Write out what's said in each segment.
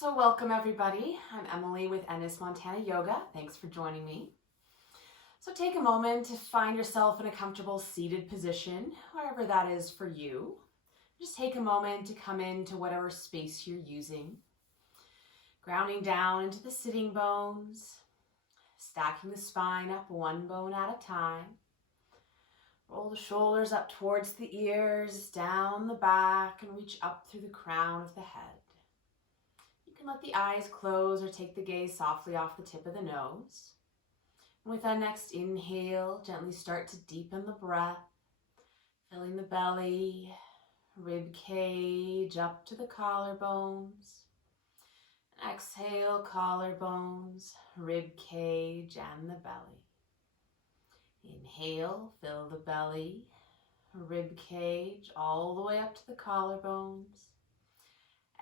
So welcome everybody. I'm Emily with Ennis Montana Yoga. Thanks for joining me. So take a moment to find yourself in a comfortable seated position, wherever that is for you. Just take a moment to come into whatever space you're using. Grounding down into the sitting bones, stacking the spine up one bone at a time. Roll the shoulders up towards the ears, down the back, and reach up through the crown of the head. You can let the eyes close or take the gaze softly off the tip of the nose. And with that next inhale, gently start to deepen the breath, filling the belly, rib cage up to the collarbones. And exhale, collarbones, rib cage, and the belly. Inhale, fill the belly, rib cage, all the way up to the collarbones.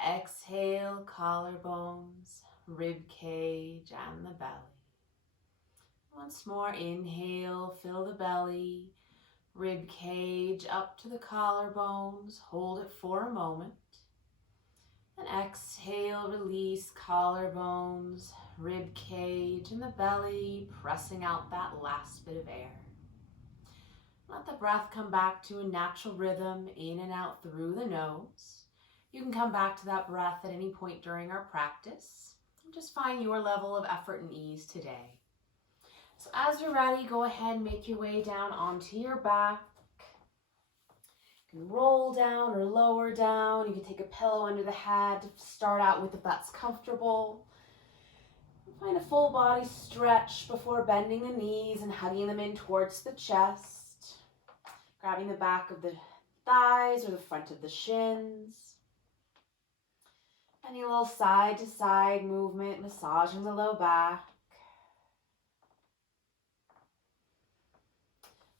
Exhale, collarbones, rib cage, and the belly. Once more, inhale, fill the belly, rib cage up to the collarbones. Hold it for a moment. And exhale, release collarbones, rib cage, and the belly, pressing out that last bit of air. Let the breath come back to a natural rhythm, in and out through the nose. You can come back to that breath at any point during our practice. Just find your level of effort and ease today. So as you're ready, go ahead and make your way down onto your back. You can roll down or lower down. You can take a pillow under the head to start out with if that's comfortable. Find a full body stretch before bending the knees and hugging them in towards the chest. Grabbing the back of the thighs or the front of the shins. Any little side to side movement, massaging the low back.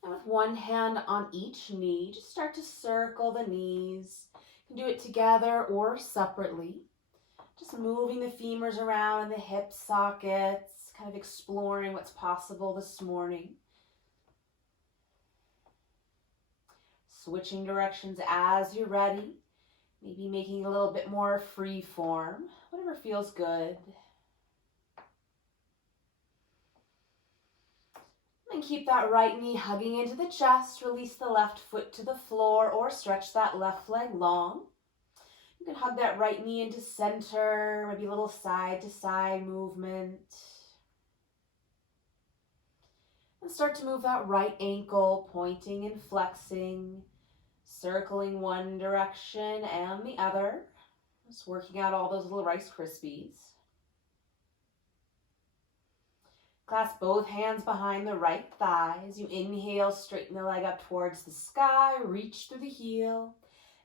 And with one hand on each knee, just start to circle the knees. You can do it together or separately. Just moving the femurs around in the hip sockets, kind of exploring what's possible this morning. Switching directions as you're ready. Maybe making a little bit more free form, whatever feels good. And keep that right knee hugging into the chest. Release the left foot to the floor or stretch that left leg long. You can hug that right knee into center, maybe a little side to side movement. And start to move that right ankle, pointing and flexing. Circling one direction and the other. Just working out all those little Rice Krispies. Clasp both hands behind the right thigh. As you inhale, straighten the leg up towards the sky. Reach through the heel.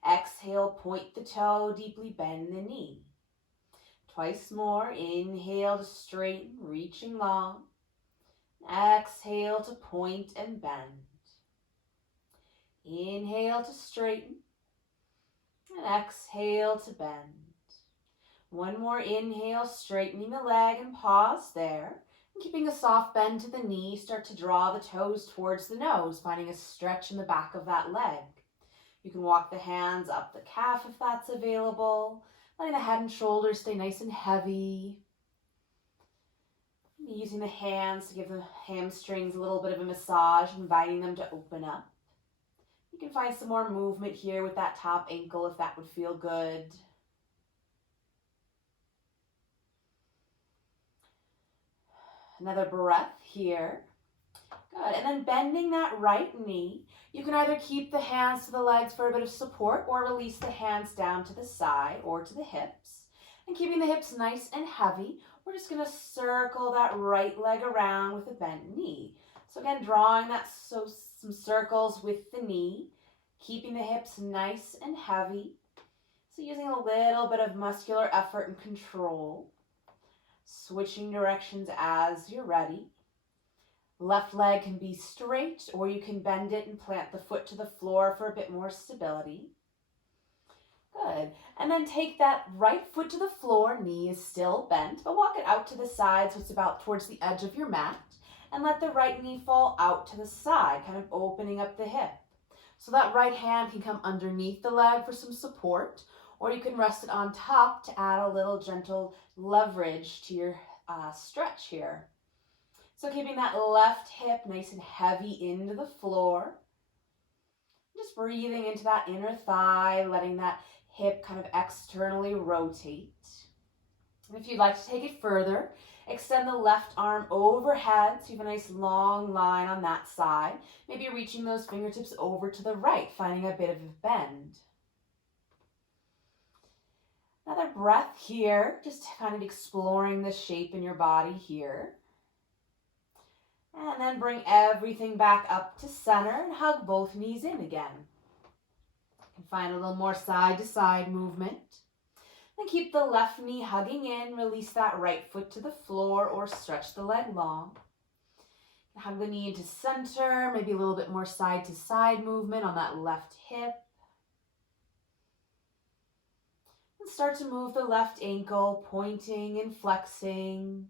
Exhale, point the toe, deeply bend the knee. Twice more. Inhale to straighten, reaching long. Exhale to point and bend. Inhale to straighten, and exhale to bend. One more inhale, straightening the leg and pause there. And keeping a soft bend to the knee, start to draw the toes towards the nose, finding a stretch in the back of that leg. You can walk the hands up the calf if that's available, letting the head and shoulders stay nice and heavy. Using the hands to give the hamstrings a little bit of a massage, inviting them to open up. You can find some more movement here with that top ankle if that would feel good. Another breath here. Good. And then bending that right knee. You can either keep the hands to the legs for a bit of support or release the hands down to the side or to the hips. And keeping the hips nice and heavy, we're just going to circle that right leg around with a bent knee. So again, drawing some circles with the knee, keeping the hips nice and heavy. So using a little bit of muscular effort and control. Switching directions as you're ready. Left leg can be straight, or you can bend it and plant the foot to the floor for a bit more stability. Good. And then take that right foot to the floor, knee is still bent, but walk it out to the side so it's about towards the edge of your mat. And let the right knee fall out to the side, kind of opening up the hip. So that right hand can come underneath the leg for some support, or you can rest it on top to add a little gentle leverage to your stretch here. So keeping that left hip nice and heavy into the floor. Just breathing into that inner thigh, letting that hip kind of externally rotate. And if you'd like to take it further, extend the left arm overhead so you have a nice long line on that side. Maybe reaching those fingertips over to the right, finding a bit of a bend. Another breath here, just kind of exploring the shape in your body here. And then bring everything back up to center and hug both knees in again. You can find a little more side to side movement. Then keep the left knee hugging in, release that right foot to the floor or stretch the leg long. Hug the knee into center, maybe a little bit more side to side movement on that left hip. And start to move the left ankle, pointing and flexing.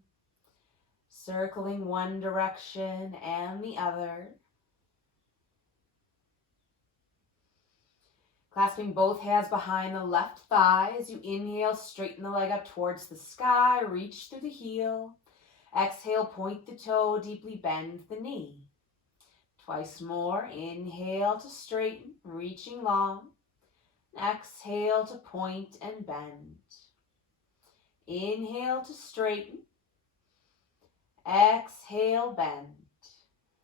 Circling one direction and the other. Clasping both hands behind the left thigh as you inhale, straighten the leg up towards the sky, reach through the heel. Exhale, point the toe, deeply bend the knee. Twice more, inhale to straighten, reaching long. Exhale to point and bend. Inhale to straighten. Exhale, bend.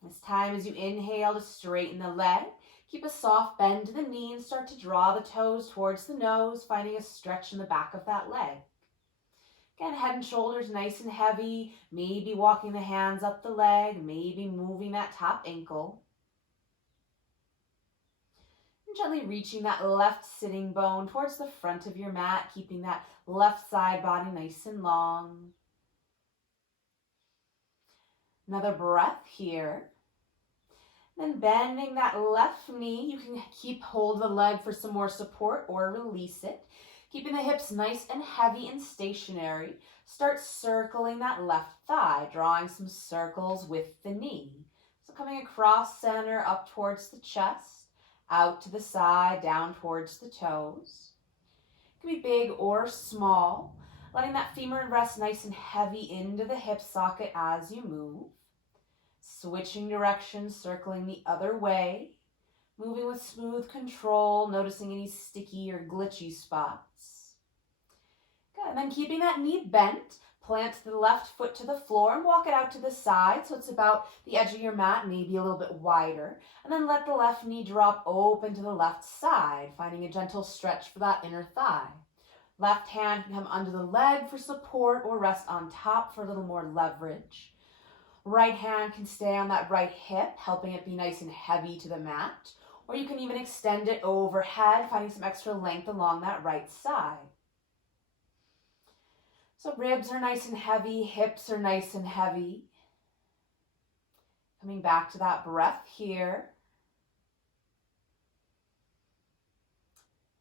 This time as you inhale to straighten the leg, keep a soft bend to the knee and start to draw the toes towards the nose, finding a stretch in the back of that leg. Again, head and shoulders nice and heavy, maybe walking the hands up the leg, maybe moving that top ankle. And gently reaching that left sitting bone towards the front of your mat, keeping that left side body nice and long. Another breath here. Then bending that left knee, you can keep hold of the leg for some more support or release it. Keeping the hips nice and heavy and stationary. Start circling that left thigh, drawing some circles with the knee. So coming across center, up towards the chest, out to the side, down towards the toes. It can be big or small. Letting that femur rest nice and heavy into the hip socket as you move. Switching directions, circling the other way. Moving with smooth control, noticing any sticky or glitchy spots. Good, and then keeping that knee bent, plant the left foot to the floor and walk it out to the side so it's about the edge of your mat, maybe a little bit wider. And then let the left knee drop open to the left side, finding a gentle stretch for that inner thigh. Left hand can come under the leg for support or rest on top for a little more leverage. Right hand can stay on that right hip, helping it be nice and heavy to the mat. Or you can even extend it overhead, finding some extra length along that right side. So ribs are nice and heavy, hips are nice and heavy. Coming back to that breath here.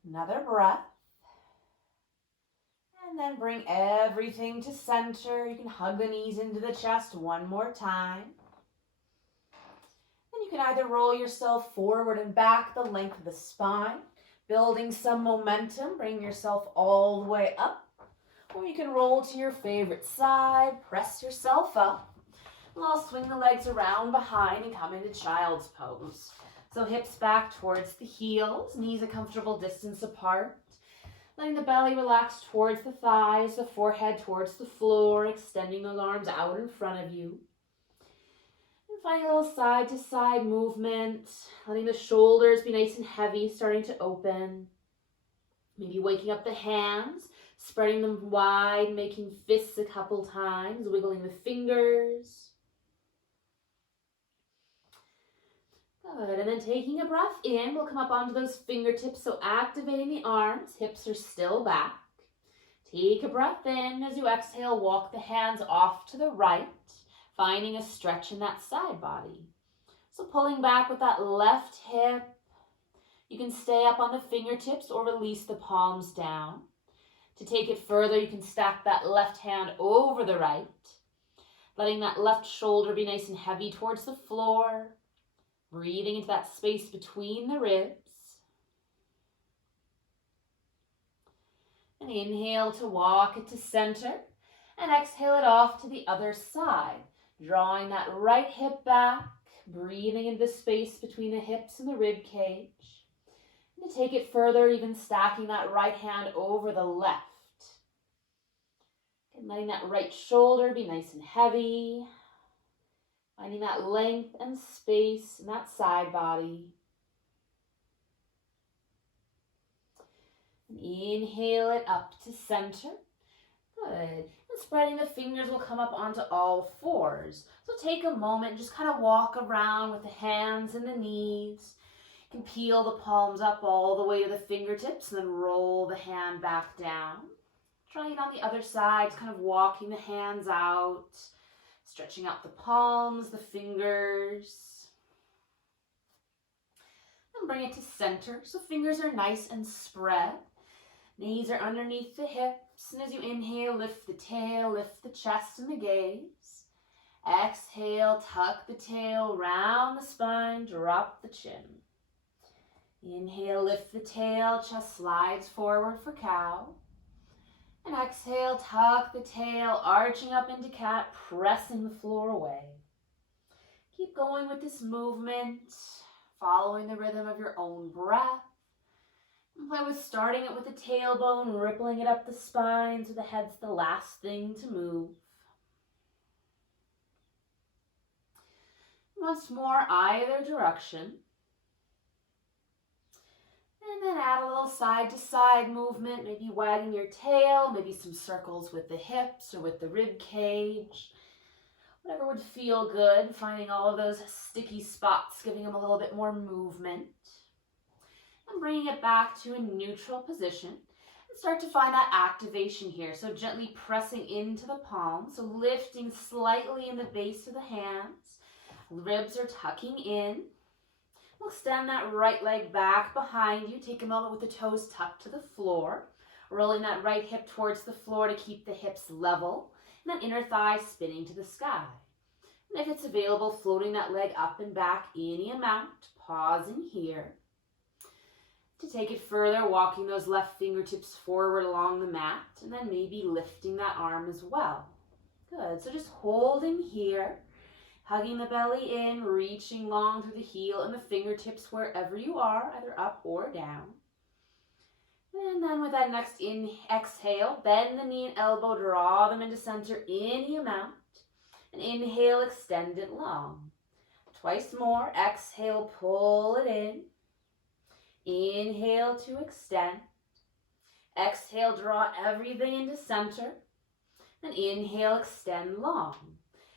Another breath. And then bring everything to center. You can hug the knees into the chest one more time. Then you can either roll yourself forward and back the length of the spine, building some momentum, bring yourself all the way up. Or you can roll to your favorite side, press yourself up. And I'll swing the legs around behind and come into child's pose. So hips back towards the heels, knees a comfortable distance apart. Letting the belly relax towards the thighs, the forehead towards the floor, extending those arms out in front of you. And find a little side to side movement, letting the shoulders be nice and heavy, starting to open. Maybe waking up the hands, spreading them wide, making fists a couple times, wiggling the fingers. Good, and then taking a breath in, we'll come up onto those fingertips, so activating the arms, hips are still back. Take a breath in. As you exhale, walk the hands off to the right, finding a stretch in that side body. So pulling back with that left hip. You can stay up on the fingertips or release the palms down. To take it further, you can stack that left hand over the right, letting that left shoulder be nice and heavy towards the floor. Breathing into that space between the ribs. And inhale to walk it to center. And exhale it off to the other side. Drawing that right hip back. Breathing into the space between the hips and the rib cage. And to take it further, even stacking that right hand over the left. And letting that right shoulder be nice and heavy. Finding that length and space in that side body. And inhale it up to center. Good. And spreading the fingers will come up onto all fours. So take a moment and just kind of walk around with the hands and the knees. You can peel the palms up all the way to the fingertips and then roll the hand back down. Trying on the other side, kind of walking the hands out. Stretching out the palms, the fingers. And bring it to center. So fingers are nice and spread. Knees are underneath the hips. And as you inhale, lift the tail, lift the chest and the gaze. Exhale, tuck the tail, round the spine, drop the chin. Inhale, lift the tail, chest slides forward for cow. And exhale, tuck the tail, arching up into cat, pressing the floor away. Keep going with this movement, following the rhythm of your own breath. And play with starting it with the tailbone, rippling it up the spine so the head's the last thing to move. Once more, either direction. And then add a little side-to-side movement, maybe wagging your tail, maybe some circles with the hips or with the rib cage. Whatever would feel good, finding all of those sticky spots, giving them a little bit more movement. And bringing it back to a neutral position. And start to find that activation here. So gently pressing into the palms, so lifting slightly in the base of the hands. Ribs are tucking in. We'll extend that right leg back behind you. Take a moment with the toes tucked to the floor. Rolling that right hip towards the floor to keep the hips level. And that inner thigh spinning to the sky. And if it's available, floating that leg up and back any amount. Pausing here. To take it further, walking those left fingertips forward along the mat. And then maybe lifting that arm as well. Good. So just holding here. Hugging the belly in, reaching long through the heel and the fingertips wherever you are, either up or down. And then with that next exhale, bend the knee and elbow, draw them into center any amount. And inhale, extend it long. Twice more, exhale, pull it in. Inhale to extend. Exhale, draw everything into center. And inhale, extend long.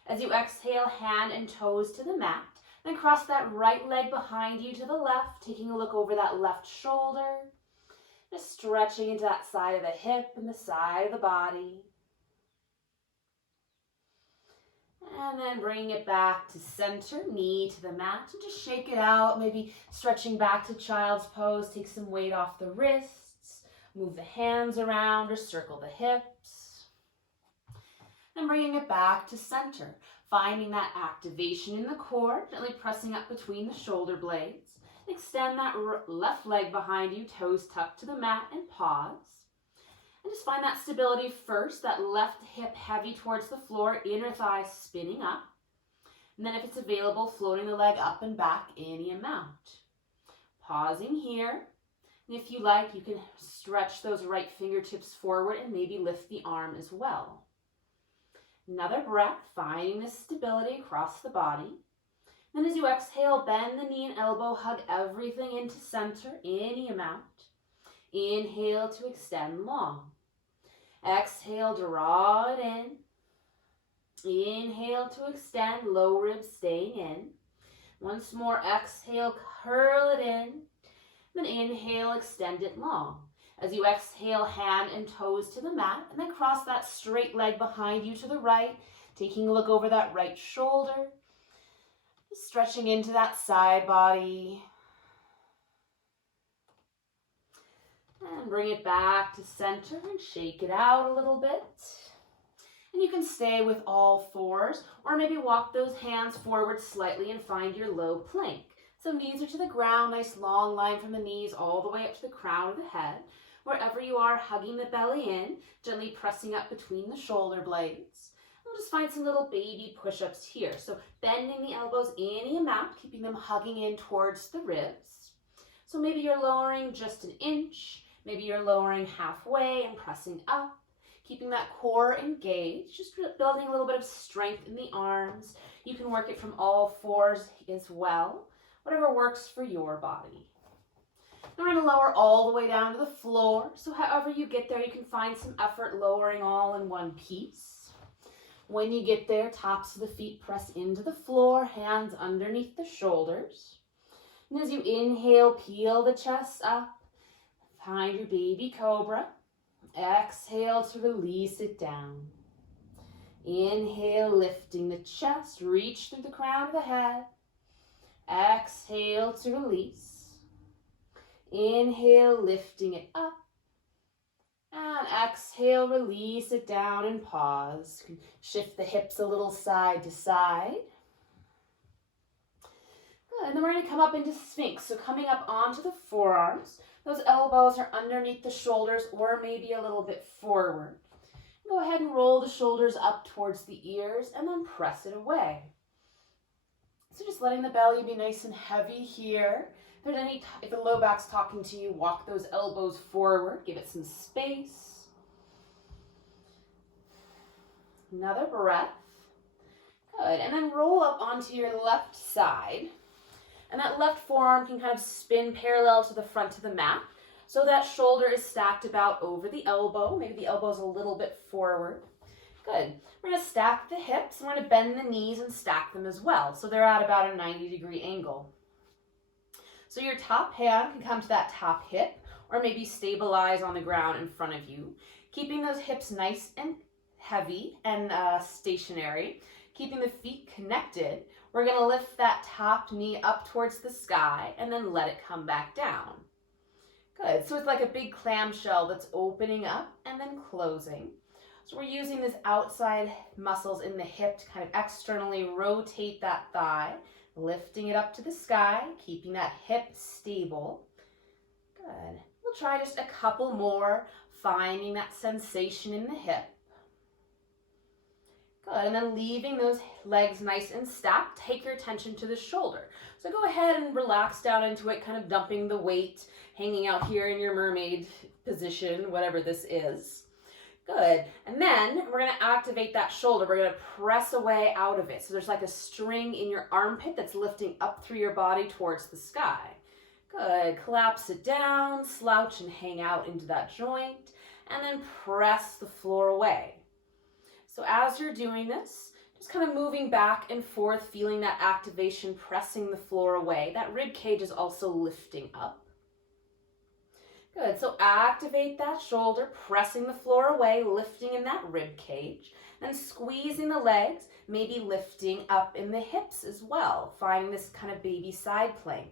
As you exhale, hand and toes to the mat. Then cross that right leg behind you to the left, taking a look over that left shoulder. Just stretching into that side of the hip and the side of the body. And then bringing it back to center, knee to the mat. And just shake it out, maybe stretching back to child's pose. Take some weight off the wrists. Move the hands around or circle the hips. And bringing it back to center, finding that activation in the core, gently pressing up between the shoulder blades. Extend that left leg behind you, toes tucked to the mat, and pause. And just find that stability first, that left hip heavy towards the floor, inner thigh spinning up. And then if it's available, floating the leg up and back any amount. Pausing here. And if you like, you can stretch those right fingertips forward and maybe lift the arm as well. Another breath, finding this stability across the body. Then as you exhale, bend the knee and elbow, hug everything into center, any amount. Inhale to extend long. Exhale, draw it in. Inhale to extend, low ribs staying in. Once more, exhale, curl it in. Then inhale, extend it long. As you exhale, hand and toes to the mat, and then cross that straight leg behind you to the right, taking a look over that right shoulder, stretching into that side body, and bring it back to center and shake it out a little bit. And you can stay with all fours, or maybe walk those hands forward slightly and find your low plank. So knees are to the ground, nice long line from the knees all the way up to the crown of the head. Wherever you are, hugging the belly in, gently pressing up between the shoulder blades. We'll just find some little baby push-ups here. So bending the elbows any amount, keeping them hugging in towards the ribs. So maybe you're lowering just an inch, maybe you're lowering halfway and pressing up, keeping that core engaged, just building a little bit of strength in the arms. You can work it from all fours as well, whatever works for your body. Then we're going to lower all the way down to the floor. So however you get there, you can find some effort lowering all in one piece. When you get there, tops of the feet press into the floor, hands underneath the shoulders. And as you inhale, peel the chest up. Find your baby cobra. Exhale to release it down. Inhale, lifting the chest, reach through the crown of the head. Exhale to release. Inhale, lifting it up. And exhale, release it down and pause. Shift the hips a little side to side. Good. And then we're going to come up into Sphinx. So coming up onto the forearms. Those elbows are underneath the shoulders or maybe a little bit forward. Go ahead and roll the shoulders up towards the ears and then press it away. So just letting the belly be nice and heavy here. If the low back's talking to you, walk those elbows forward. Give it some space. Another breath. Good. And then roll up onto your left side. And that left forearm can kind of spin parallel to the front of the mat. So that shoulder is stacked about over the elbow. Maybe the elbow's a little bit forward. Good. We're going to stack the hips. We're going to bend the knees and stack them as well. So they're at about a 90-degree angle. So your top hand can come to that top hip or maybe stabilize on the ground in front of you. Keeping those hips nice and heavy and stationary. Keeping the feet connected. We're going to lift that top knee up towards the sky and then let it come back down. Good. So it's like a big clamshell that's opening up and then closing. So we're using this outside muscles in the hip to kind of externally rotate that thigh, lifting it up to the sky, keeping that hip stable. Good. We'll try just a couple more, finding that sensation in the hip. Good, and then leaving those legs nice and stacked, take your attention to the shoulder. So go ahead and relax down into it, kind of dumping the weight, hanging out here in your mermaid position, whatever this is. Good, and then we're gonna activate that shoulder. We're gonna press away out of it. So there's like a string in your armpit that's lifting up through your body towards the sky. Good, collapse it down, slouch and hang out into that joint, and then press the floor away. So as you're doing this, just kind of moving back and forth, feeling that activation, pressing the floor away. That rib cage is also lifting up. Good, so activate that shoulder, pressing the floor away, lifting in that rib cage, and squeezing the legs, maybe lifting up in the hips as well, finding this kind of baby side plank.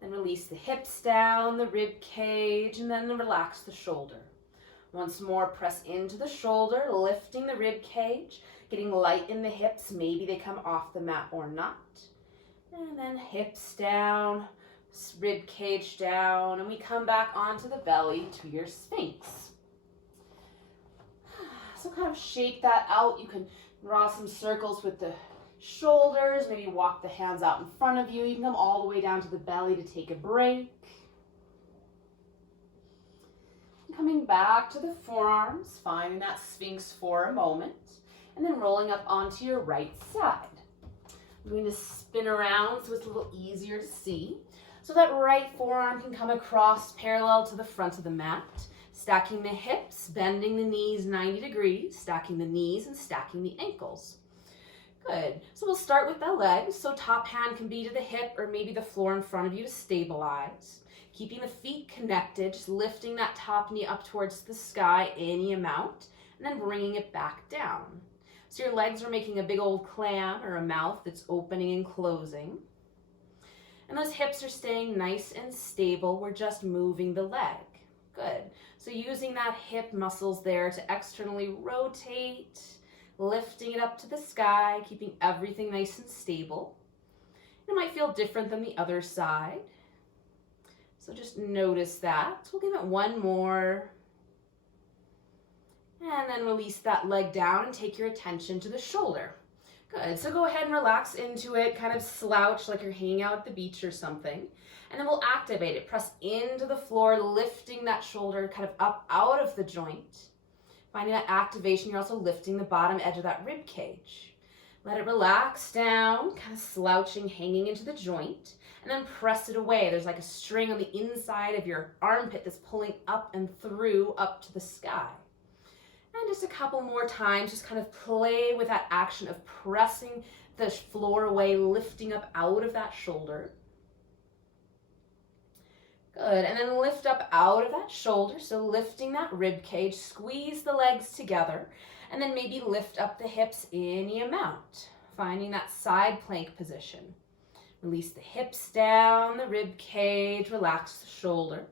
Then release the hips down, the rib cage, and then relax the shoulder. Once more, press into the shoulder, lifting the rib cage, getting light in the hips. Maybe they come off the mat or not. And then hips down, rib cage down, and we come back onto the belly to your Sphinx. So kind of shake that out. You can draw some circles with the shoulders, maybe walk the hands out in front of you. You can come all the way down to the belly to take a break. Coming back to the forearms, finding that Sphinx for a moment, and then rolling up onto your right side. I'm going to spin around so it's a little easier to see. So that right forearm can come across parallel to the front of the mat, stacking the hips, bending the knees 90 degrees, stacking the knees and stacking the ankles. Good. So we'll start with the legs. So top hand can be to the hip or maybe the floor in front of you to stabilize. Keeping the feet connected, just lifting that top knee up towards the sky any amount, and then bringing it back down. So your legs are making a big old clam or a mouth that's opening and closing. And those hips are staying nice and stable. We're just moving the leg. Good. So using that hip muscles there to externally rotate, lifting it up to the sky, keeping everything nice and stable. It might feel different than the other side. So just notice that. We'll give it one more. And then release that leg down and take your attention to the shoulder. Good, so go ahead and relax into it, kind of slouch like you're hanging out at the beach or something. And then we'll activate it. Press into the floor, lifting that shoulder kind of up out of the joint. Finding that activation, you're also lifting the bottom edge of that rib cage. Let it relax down, kind of slouching, hanging into the joint. And then press it away. There's like a string on the inside of your armpit that's pulling up and through up to the sky. And just a couple more times, just kind of play with that action of pressing the floor away, lifting up out of that shoulder. Good, and then lift up out of that shoulder, so lifting that rib cage, squeeze the legs together, and then maybe lift up the hips any amount, finding that side plank position. Release the hips down, the rib cage, relax the shoulder.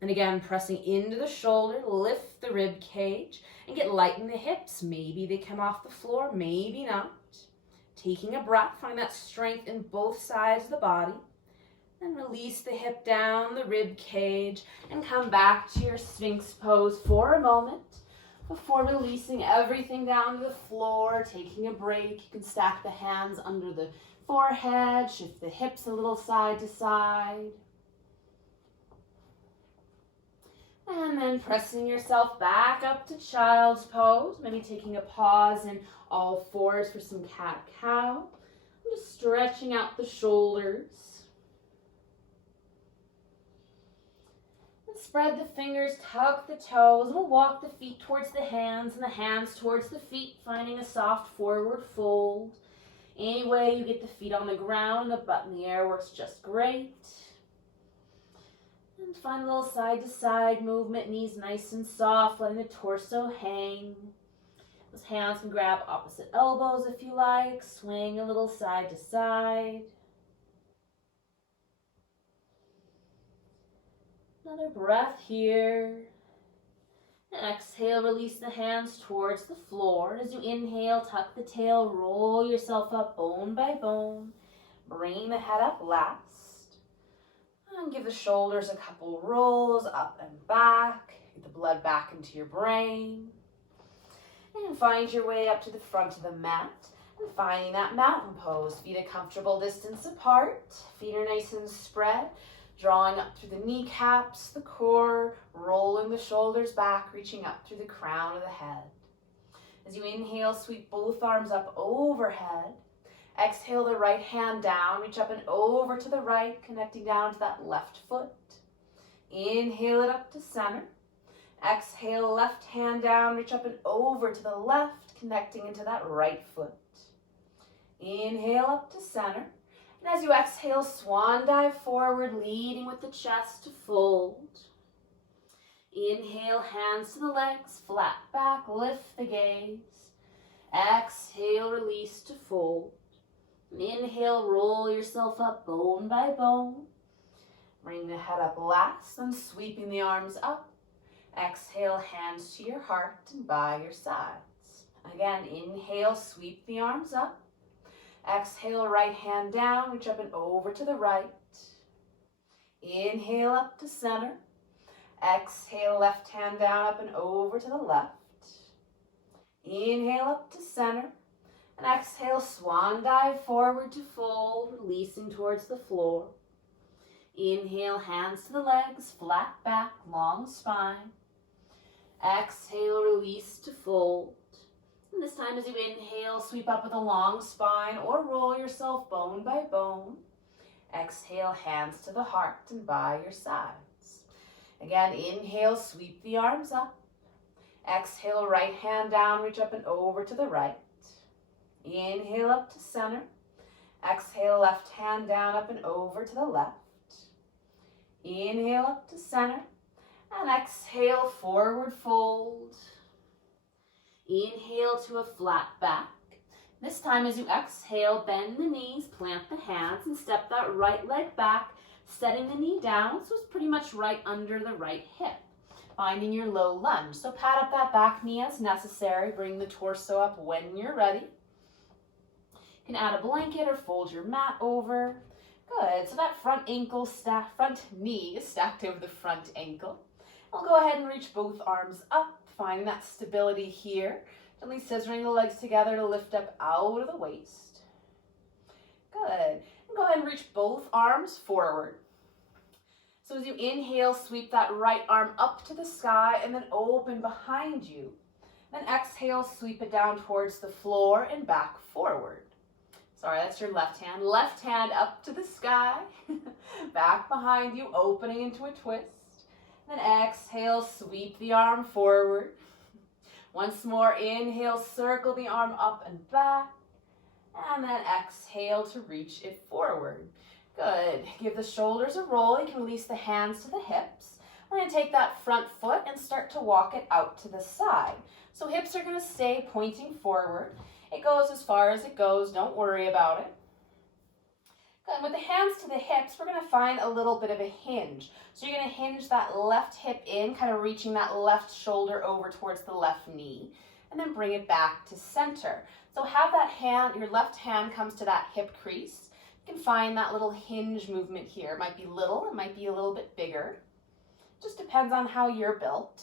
And again, pressing into the shoulder, lift the rib cage, and get light in the hips. Maybe they come off the floor, maybe not. Taking a breath, find that strength in both sides of the body. Then release the hip down, the rib cage, and come back to your Sphinx pose for a moment before releasing everything down to the floor, taking a break. You can stack the hands under the forehead, shift the hips a little side to side. And then pressing yourself back up to child's pose, maybe taking a pause in all fours for some cat-cow. Just stretching out the shoulders. And spread the fingers, tuck the toes. We'll walk the feet towards the hands and the hands towards the feet, finding a soft forward fold. Any way you get the feet on the ground, the butt in the air works just great. And find a little side-to-side movement, knees nice and soft, letting the torso hang. Those hands can grab opposite elbows if you like, swing a little side to side. Another breath here. And exhale, release the hands towards the floor. And as you inhale, tuck the tail, roll yourself up bone by bone. Bring the head up last. And give the shoulders a couple rolls up and back. Get the blood back into your brain. And find your way up to the front of the mat. And finding that mountain pose. Feet a comfortable distance apart. Feet are nice and spread. Drawing up through the kneecaps, the core, rolling the shoulders back, reaching up through the crown of the head. As you inhale, sweep both arms up overhead. Exhale the right hand down, reach up and over to the right, connecting down to that left foot. Inhale it up to center. Exhale, left hand down, reach up and over to the left, connecting into that right foot. Inhale up to center. And as you exhale, swan dive forward, leading with the chest to fold. Inhale, hands to the legs, flat back, lift the gaze. Exhale, release to fold. Inhale, roll yourself up bone by bone. Bring the head up last, then sweeping the arms up. Exhale, hands to your heart and by your sides. Again, inhale, sweep the arms up. Exhale, right hand down, reach up and over to the right. Inhale up to center. Exhale, left hand down, up and over to the left. Inhale up to center. And exhale, swan dive forward to fold, releasing towards the floor. Inhale, hands to the legs, flat back, long spine. Exhale, release to fold. And this time as you inhale, sweep up with a long spine or roll yourself bone by bone. Exhale, hands to the heart and by your sides. Again, inhale, sweep the arms up. Exhale, right hand down, reach up and over to the right. Inhale up to center. Exhale, left hand down, up and over to the left. Inhale up to center. And exhale, forward fold. Inhale to a flat back. This time as you exhale, bend the knees, plant the hands, and step that right leg back, setting the knee down so it's pretty much right under the right hip. Finding your low lunge. So pat up that back knee as necessary. Bring the torso up when you're ready. You can add a blanket or fold your mat over. Good, so that front knee is stacked over the front ankle. I'll go ahead and reach both arms up, finding that stability here. Gently scissoring the legs together to lift up out of the waist. Good, and go ahead and reach both arms forward. So as you inhale, sweep that right arm up to the sky and then open behind you. Then exhale, sweep it down towards the floor and back forward. Sorry, that's your left hand. Left hand up to the sky, back behind you, opening into a twist. Then exhale, sweep the arm forward. Once more, inhale, circle the arm up and back. And then exhale to reach it forward. Good. Give the shoulders a roll. You can release the hands to the hips. We're going to take that front foot and start to walk it out to the side. So hips are going to stay pointing forward. It goes as far as it goes. Don't worry about it. Good. With the hands to the hips, we're going to find a little bit of a hinge. So you're going to hinge that left hip in, kind of reaching that left shoulder over towards the left knee, and then bring it back to center. So have that hand, your left hand comes to that hip crease. You can find that little hinge movement here. It might be little, it might be a little bit bigger. Just depends on how you're built.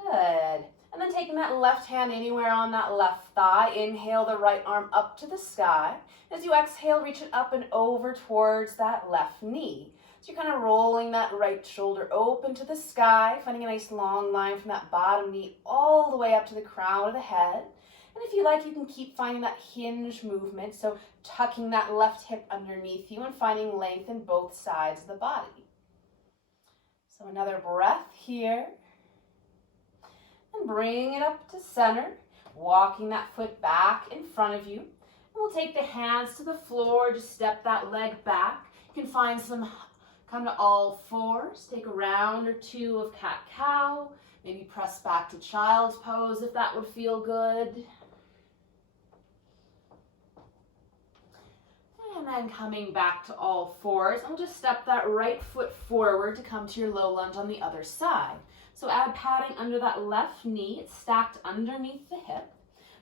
Good. And then taking that left hand anywhere on that left thigh, inhale the right arm up to the sky. As you exhale, reach it up and over towards that left knee. So you're kind of rolling that right shoulder open to the sky, finding a nice long line from that bottom knee all the way up to the crown of the head. And if you like, you can keep finding that hinge movement, so tucking that left hip underneath you and finding length in both sides of the body. So another breath here. And bring it up to center, walking that foot back in front of you. And we'll take the hands to the floor, just step that leg back. You can find some, come to all fours, take a round or two of cat-cow, maybe press back to child's pose if that would feel good. And then coming back to all fours, and we'll just step that right foot forward to come to your low lunge on the other side. So add padding under that left knee. It's stacked underneath the hip.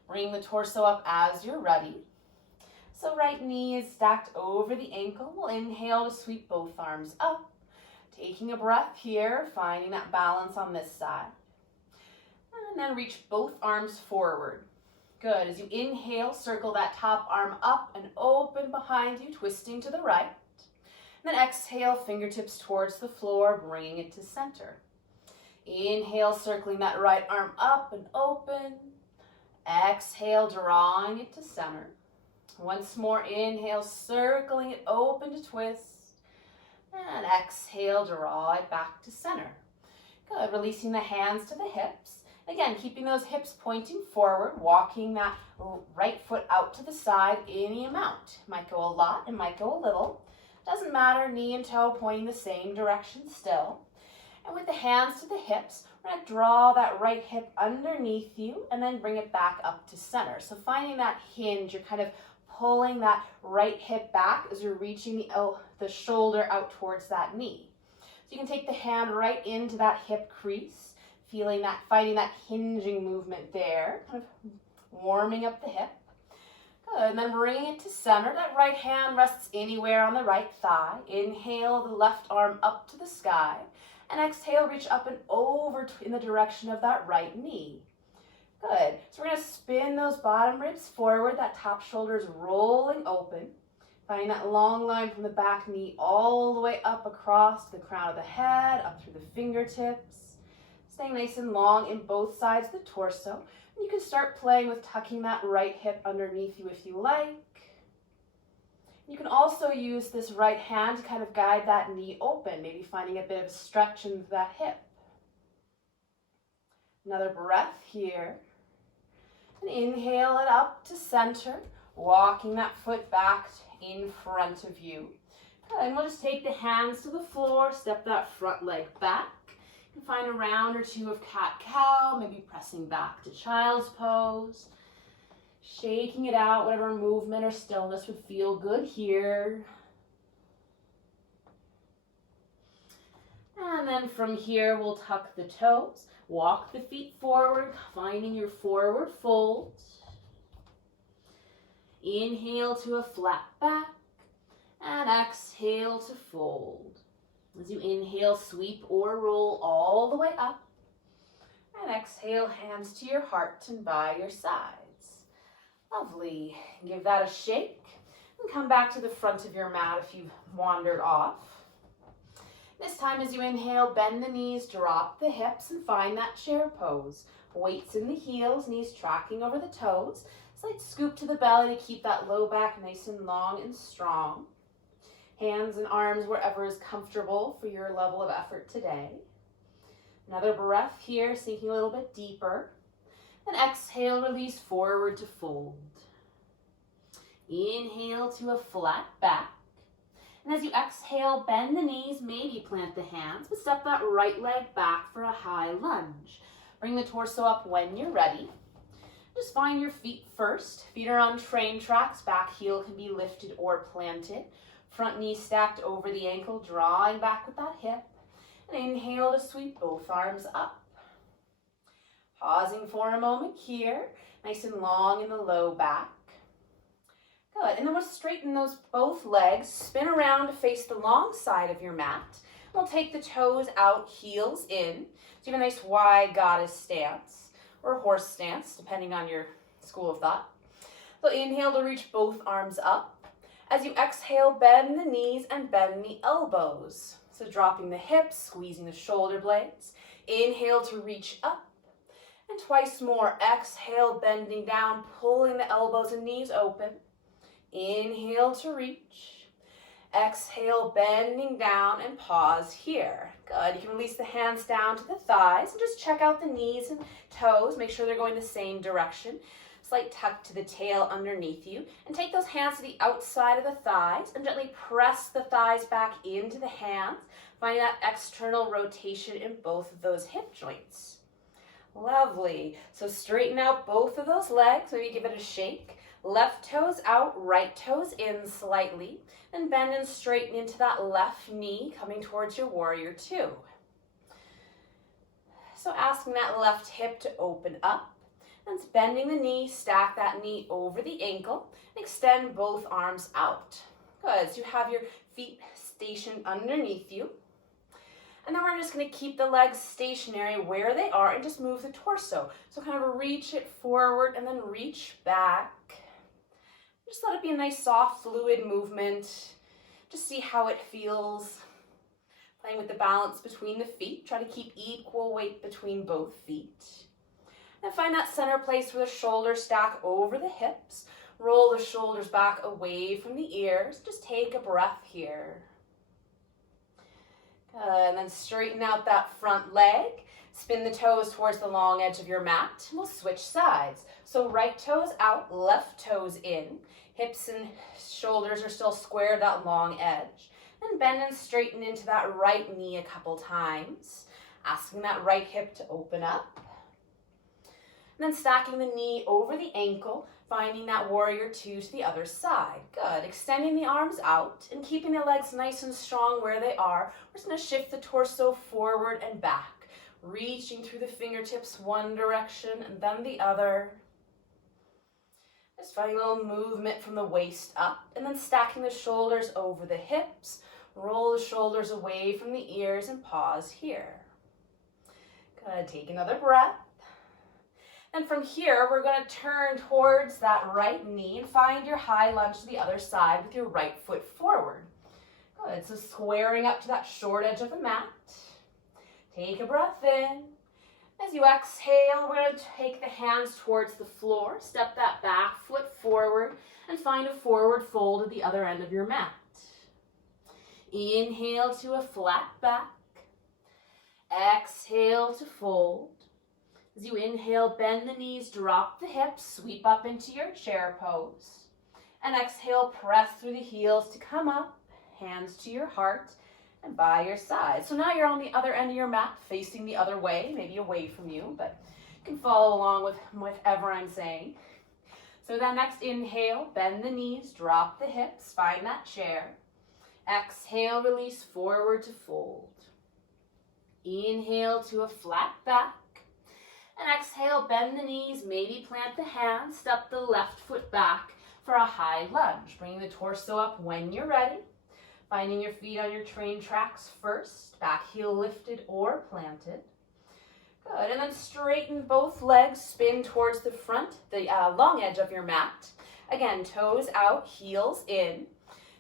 Bring the torso up as you're ready. So right knee is stacked over the ankle. We'll inhale to sweep both arms up. Taking a breath here, finding that balance on this side. And then reach both arms forward. Good. As you inhale, circle that top arm up and open behind you, twisting to the right. And then exhale, fingertips towards the floor, bringing it to center. Inhale, circling that right arm up and open. Exhale, drawing it to center. Once more, inhale, circling it open to twist. And exhale, draw it back to center. Good. Releasing the hands to the hips. Again, keeping those hips pointing forward, walking that right foot out to the side any amount. Might go a lot, it might go a little. Doesn't matter, knee and toe pointing the same direction still. And with the hands to the hips, we're going to draw that right hip underneath you and then bring it back up to center. So finding that hinge, you're kind of pulling that right hip back as you're reaching the shoulder out towards that knee. So you can take the hand right into that hip crease, feeling that, finding that hinging movement there, kind of warming up the hip. Good, and then bring it to center. That right hand rests anywhere on the right thigh. Inhale the left arm up to the sky. And exhale, reach up and over in the direction of that right knee. Good. So we're going to spin those bottom ribs forward. That top shoulder is rolling open. Finding that long line from the back knee all the way up across the crown of the head, up through the fingertips. Staying nice and long in both sides of the torso. And you can start playing with tucking that right hip underneath you if you like. You can also use this right hand to kind of guide that knee open, maybe finding a bit of stretch in that hip. Another breath here. And inhale it up to center, walking that foot back in front of you. Good. And we'll just take the hands to the floor, step that front leg back. You can find a round or two of cat-cow, maybe pressing back to child's pose. Shaking it out, whatever movement or stillness would feel good here. And then from here, we'll tuck the toes, walk the feet forward, finding your forward fold. Inhale to a flat back, and exhale to fold. As you inhale, sweep or roll all the way up, and exhale, hands to your heart and by your sides. Lovely. Give that a shake, and come back to the front of your mat if you've wandered off. This time as you inhale, bend the knees, drop the hips, and find that chair pose. Weights in the heels, knees tracking over the toes. Slight scoop to the belly to keep that low back nice and long and strong. Hands and arms wherever is comfortable for your level of effort today. Another breath here, sinking a little bit deeper. And exhale, release forward to fold. Inhale to a flat back. And as you exhale, bend the knees, maybe plant the hands, but step that right leg back for a high lunge. Bring the torso up when you're ready. Just find your feet first. Feet are on train tracks. Back heel can be lifted or planted. Front knee stacked over the ankle, drawing back with that hip. And inhale to sweep both arms up. Pausing for a moment here. Nice and long in the low back. Good, and then we'll straighten those both legs, spin around to face the long side of your mat. We'll take the toes out, heels in. So you have a nice wide goddess stance or horse stance, depending on your school of thought. So inhale to reach both arms up. As you exhale, bend the knees and bend the elbows. So dropping the hips, squeezing the shoulder blades. Inhale to reach up. And twice more, exhale, bending down, pulling the elbows and knees open. Inhale to reach. Exhale, bending down and pause here. Good. You can release the hands down to the thighs and just check out the knees and toes. Make sure they're going the same direction. Slight tuck to the tail underneath you. And take those hands to the outside of the thighs and gently press the thighs back into the hands. Find that external rotation in both of those hip joints. Lovely. So straighten out both of those legs. Maybe give it a shake. Left toes out, right toes in slightly, and bend and straighten into that left knee coming towards your warrior two. So asking that left hip to open up, and bending the knee, stack that knee over the ankle, and extend both arms out. Good, so you have your feet stationed underneath you. And then we're just gonna keep the legs stationary where they are and just move the torso. So kind of reach it forward and then reach back. Just let it be a nice, soft, fluid movement. Just see how it feels. Playing with the balance between the feet. Try to keep equal weight between both feet. And find that center place where the shoulders stack over the hips. Roll the shoulders back away from the ears. Just take a breath here. Good. And then straighten out that front leg. Spin the toes towards the long edge of your mat. We'll switch sides. So right toes out, left toes in. Hips and shoulders are still square, that long edge. Then bend and straighten into that right knee a couple times. Asking that right hip to open up. And then stacking the knee over the ankle, finding that warrior two to the other side. Good. Extending the arms out and keeping the legs nice and strong where they are. We're just going to shift the torso forward and back. Reaching through the fingertips one direction and then the other. Just finding a little movement from the waist up and then stacking the shoulders over the hips. Roll the shoulders away from the ears and pause here. Good. Take another breath. And from here, we're going to turn towards that right knee and find your high lunge to the other side with your right foot forward. Good. So squaring up to that short edge of the mat. Take a breath in. As you exhale, we're going to take the hands towards the floor. Step that back foot forward and find a forward fold at the other end of your mat. Inhale to a flat back. Exhale to fold. As you inhale, bend the knees, drop the hips, sweep up into your chair pose. And exhale, press through the heels to come up, hands to your heart, and by your side. So now you're on the other end of your mat, facing the other way, maybe away from you, but you can follow along with whatever I'm saying. So that next inhale, bend the knees, drop the hips, find that chair. Exhale, release forward to fold. Inhale to a flat back. And exhale, bend the knees, maybe plant the hands, step the left foot back for a high lunge. Bringing the torso up when you're ready. Finding your feet on your train tracks first. Back heel lifted or planted. Good, and then straighten both legs, spin towards the front, the long edge of your mat. Again, toes out, heels in.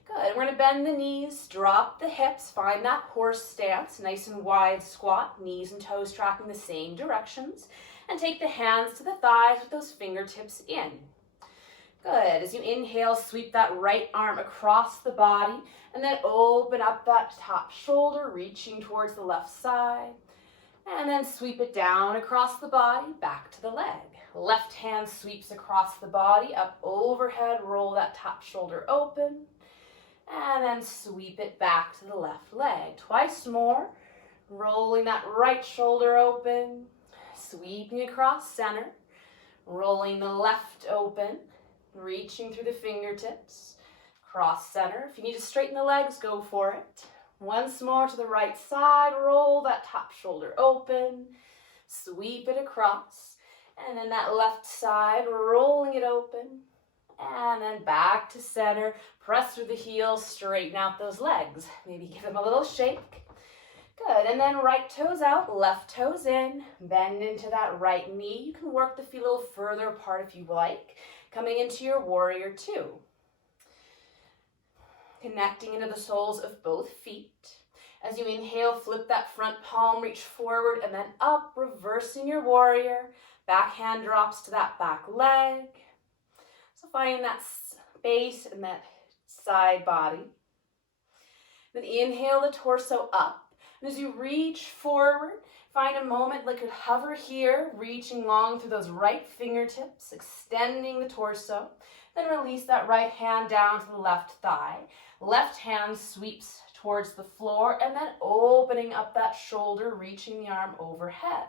Good, we're gonna bend the knees, drop the hips, find that horse stance, nice and wide squat, knees and toes tracking the same directions, and take the hands to the thighs with those fingertips in. Good, as you inhale, sweep that right arm across the body, and then open up that top shoulder, reaching towards the left side. And then sweep it down across the body, back to the leg. Left hand sweeps across the body, up overhead, roll that top shoulder open. And then sweep it back to the left leg. Twice more, rolling that right shoulder open, sweeping across center, rolling the left open, reaching through the fingertips, cross center. If you need to straighten the legs, go for it. Once more to the right side, roll that top shoulder open, sweep it across, and then that left side, rolling it open, and then back to center, press through the heels, straighten out those legs, maybe give them a little shake. Good, and then right toes out, left toes in, bend into that right knee. You can work the feet a little further apart if you like, coming into your warrior two. Connecting into the soles of both feet. As you inhale, flip that front palm, reach forward and then up, reversing your warrior. Back hand drops to that back leg. So finding that space and that side body. Then inhale the torso up. And as you reach forward, find a moment like you hover here, reaching long through those right fingertips, extending the torso. Then release that right hand down to the left thigh. Left hand sweeps towards the floor and then opening up that shoulder, reaching the arm overhead.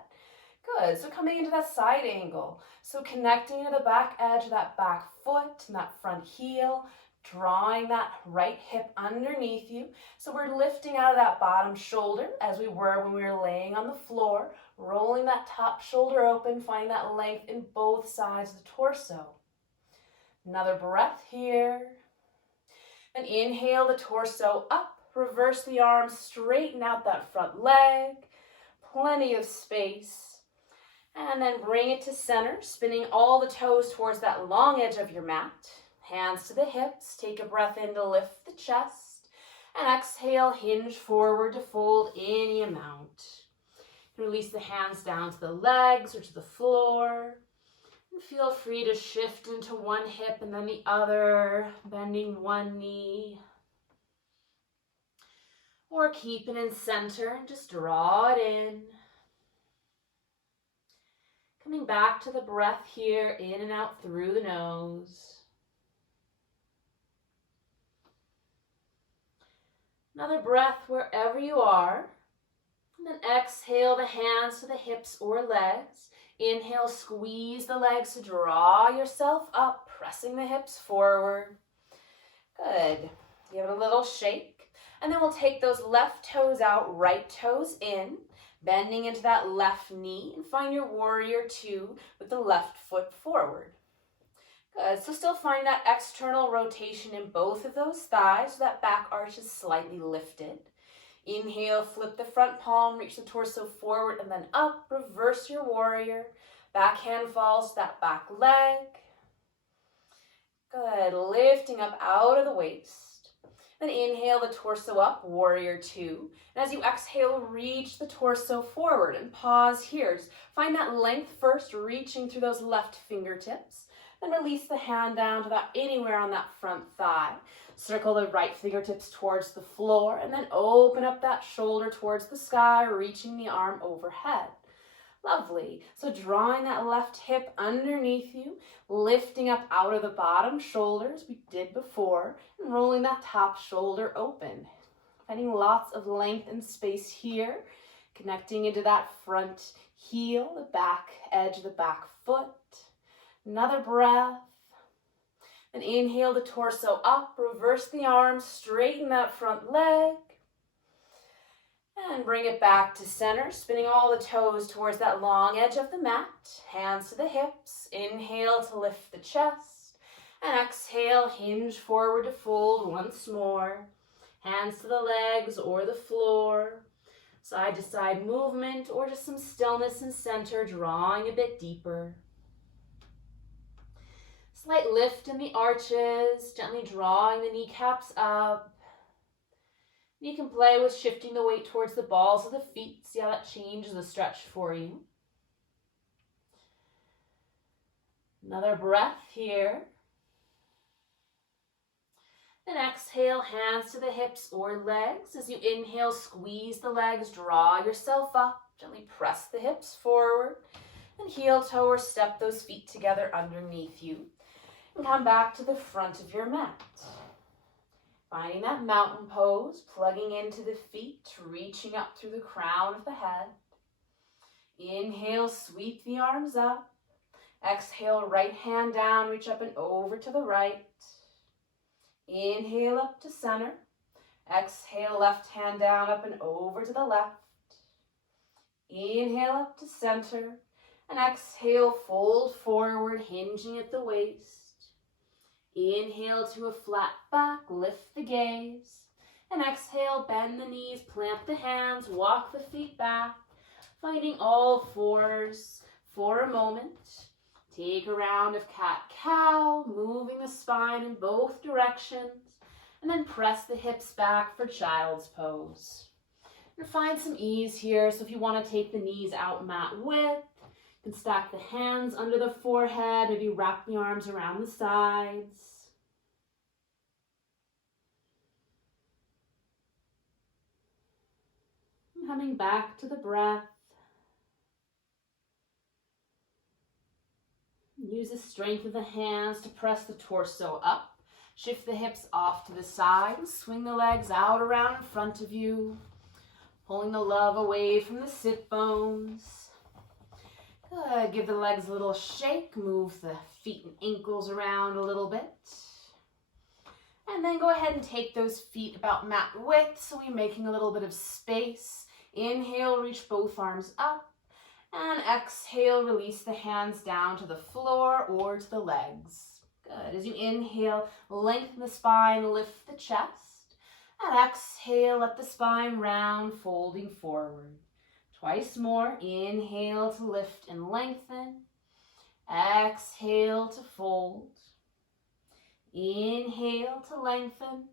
Good, so coming into that side angle. So connecting to the back edge of that back foot and that front heel, drawing that right hip underneath you. So we're lifting out of that bottom shoulder as we were when we were laying on the floor, rolling that top shoulder open, finding that length in both sides of the torso. Another breath here. And inhale the torso up, reverse the arms, straighten out that front leg, plenty of space. And then bring it to center, spinning all the toes towards that long edge of your mat. Hands to the hips, take a breath in to lift the chest. And exhale, hinge forward to fold any amount. Release the hands down to the legs or to the floor. And feel free to shift into one hip and then the other, bending one knee. Or keep it in center and just draw it in. Coming back to the breath here, in and out through the nose. Another breath wherever you are. And then exhale the hands to the hips or legs. Inhale, squeeze the legs to draw yourself up, pressing the hips forward. Good. Give it a little shake. And then we'll take those left toes out, right toes in, bending into that left knee, and find your warrior two with the left foot forward. Good. So still find that external rotation in both of those thighs so that back arch is slightly lifted. Inhale, flip the front palm, reach the torso forward and then up, reverse your warrior. Back hand falls to that back leg. Good, lifting up out of the waist. Then inhale the torso up, warrior two. And as you exhale, reach the torso forward and pause here. Just find that length first, reaching through those left fingertips. Then release the hand down to that anywhere on that front thigh. Circle the right fingertips towards the floor and then open up that shoulder towards the sky, reaching the arm overhead. Lovely. So drawing that left hip underneath you, lifting up out of the bottom shoulder as we did before, and rolling that top shoulder open. Finding lots of length and space here, connecting into that front heel, the back edge of the back foot. Another breath. And inhale the torso up, reverse the arms, straighten that front leg. And bring it back to center, spinning all the toes towards that long edge of the mat. Hands to the hips. Inhale to lift the chest. And exhale, hinge forward to fold once more. Hands to the legs or the floor. Side to side movement or just some stillness in center, drawing a bit deeper. Slight lift in the arches, gently drawing the kneecaps up. You can play with shifting the weight towards the balls of the feet. See how that changes the stretch for you. Another breath here. Then exhale, hands to the hips or legs. As you inhale, squeeze the legs, draw yourself up. Gently press the hips forward. And heel toe or step those feet together underneath you. And come back to the front of your mat. Finding that mountain pose, plugging into the feet, reaching up through the crown of the head. Inhale, sweep the arms up. Exhale, right hand down, reach up and over to the right. Inhale up to center. Exhale, left hand down, up and over to the left. Inhale up to center. And exhale, fold forward, hinging at the waist. Inhale to a flat back, lift the gaze. And exhale, bend the knees, plant the hands, walk the feet back. Finding all fours for a moment. Take a round of cat-cow, moving the spine in both directions. And then press the hips back for child's pose. And find some ease here. So if you want to take the knees out mat width, you can stack the hands under the forehead, maybe wrap the arms around the sides. And coming back to the breath. Use the strength of the hands to press the torso up. Shift the hips off to the side and swing the legs out around in front of you. Pulling the love away from the sit bones. Good. Give the legs a little shake. Move the feet and ankles around a little bit. And then go ahead and take those feet about mat width so we're making a little bit of space. Inhale, reach both arms up. And exhale, release the hands down to the floor or to the legs. Good. As you inhale, lengthen the spine, lift the chest. And exhale, let the spine round, folding forward. Twice more. Inhale to lift and lengthen. Exhale to fold. Inhale to lengthen.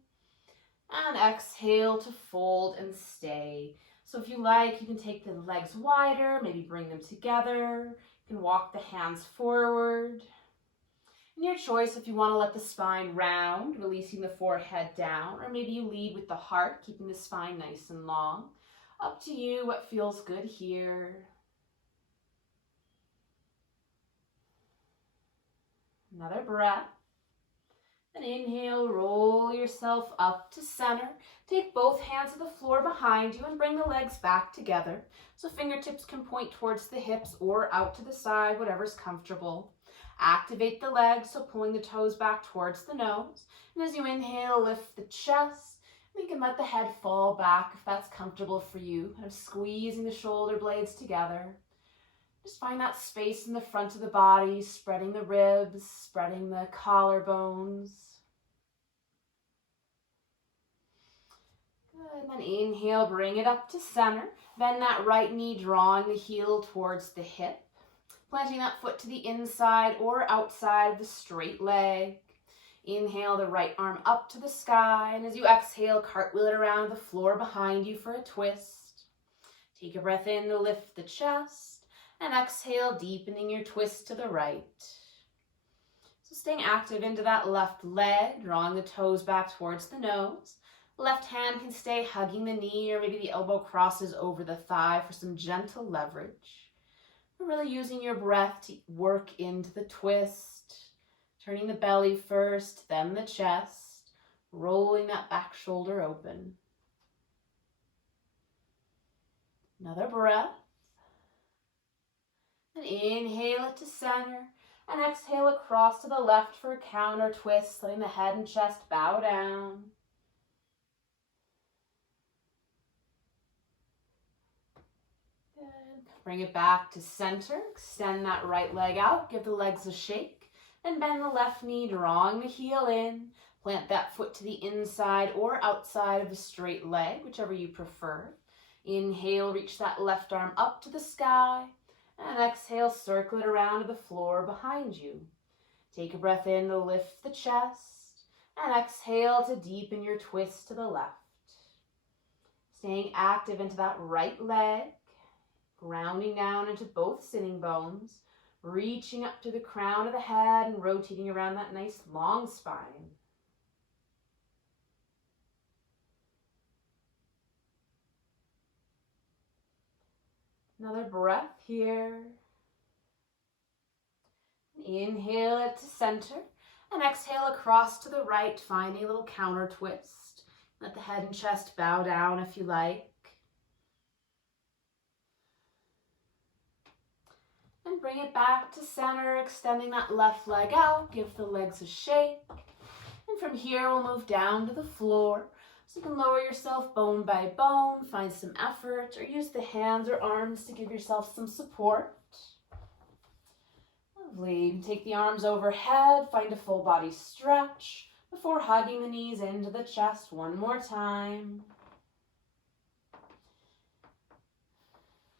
And exhale to fold and stay. So if you like, you can take the legs wider, maybe bring them together. You can walk the hands forward. And your choice if you want to let the spine round, releasing the forehead down, or maybe you lead with the heart, keeping the spine nice and long. Up to you, what feels good here. Another breath. And inhale, roll yourself up to center. Take both hands to the floor behind you and bring the legs back together. So fingertips can point towards the hips or out to the side, whatever's comfortable. Activate the legs, so pulling the toes back towards the nose. And as you inhale, lift the chest. You can let the head fall back if that's comfortable for you. Kind of squeezing the shoulder blades together. Just find that space in the front of the body, spreading the ribs, spreading the collarbones. Good, and then inhale, bring it up to center. Bend that right knee, drawing the heel towards the hip. Planting that foot to the inside or outside of the straight leg. Inhale the right arm up to the sky, and as you exhale, cartwheel it around the floor behind you for a twist. Take a breath in to lift the chest, and exhale, deepening your twist to the right. So staying active into that left leg, drawing the toes back towards the nose. Left hand can stay hugging the knee, or maybe the elbow crosses over the thigh for some gentle leverage. We're really using your breath to work into the twist. Turning the belly first, then the chest, rolling that back shoulder open. Another breath. And inhale it to center, and exhale across to the left for a counter twist, letting the head and chest bow down. Good. Bring it back to center, extend that right leg out, give the legs a shake. And bend the left knee, drawing the heel in. Plant that foot to the inside or outside of the straight leg, whichever you prefer. Inhale, reach that left arm up to the sky. And exhale, circle it around to the floor behind you. Take a breath in to lift the chest. And exhale to deepen your twist to the left. Staying active into that right leg. Grounding down into both sitting bones. Reaching up to the crown of the head and rotating around that nice long spine. Another breath here. Inhale it to center and exhale across to the right, finding a little counter twist. Let the head and chest bow down if you like. And bring it back to center, extending that left leg out. Give the legs a shake. And from here, we'll move down to the floor. So you can lower yourself bone by bone, find some effort, or use the hands or arms to give yourself some support. Lovely. You can take the arms overhead, find a full body stretch before hugging the knees into the chest one more time.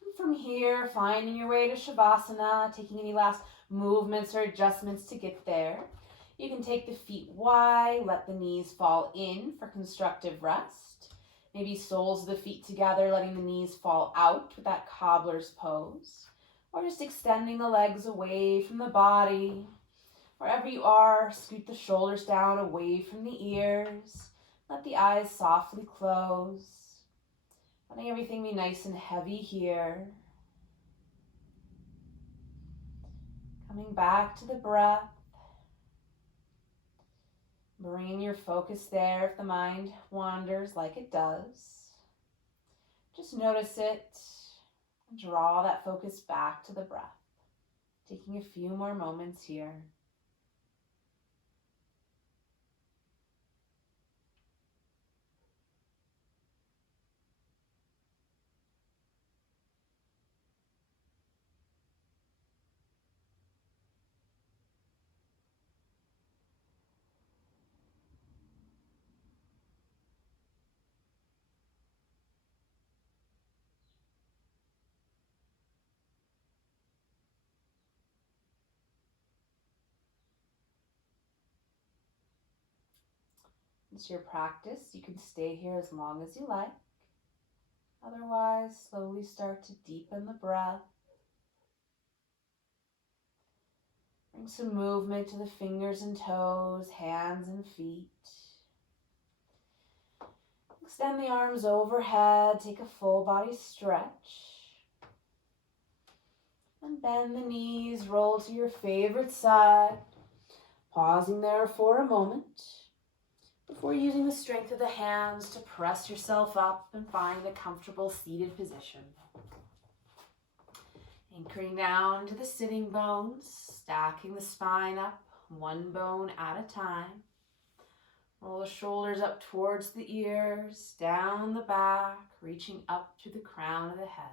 And from here, finding your way to Shavasana, taking any last movements or adjustments to get there. You can take the feet wide, let the knees fall in for constructive rest. Maybe soles of the feet together, letting the knees fall out with that cobbler's pose. Or just extending the legs away from the body. Wherever you are, scoot the shoulders down away from the ears. Let the eyes softly close. Letting everything be nice and heavy here. Coming back to the breath. Bringing your focus there if the mind wanders like it does. Just notice it. Draw that focus back to the breath. Taking a few more moments here. It's your practice. You can stay here as long as you like. Otherwise, slowly start to deepen the breath. Bring some movement to the fingers and toes, hands and feet. Extend the arms overhead. Take a full body stretch. And bend the knees. Roll to your favorite side. Pausing there for a moment before using the strength of the hands to press yourself up and find a comfortable seated position. Anchoring down to the sitting bones, stacking the spine up one bone at a time. Roll the shoulders up towards the ears, down the back, reaching up to the crown of the head.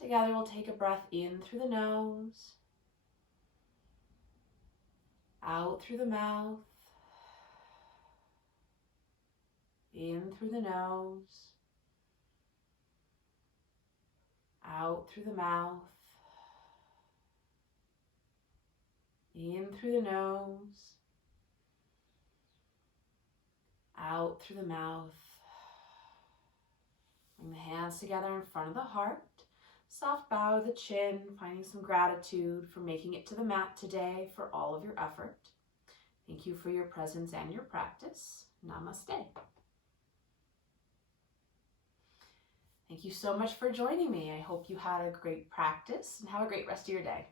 Together we'll take a breath in through the nose, out through the mouth, in through the nose, out through the mouth, in through the nose, out through the mouth. Bring the hands together in front of the heart. Soft bow of the chin, finding some gratitude for making it to the mat today, for all of your effort. Thank you for your presence and your practice. Namaste. Thank you so much for joining me. I hope you had a great practice and have a great rest of your day.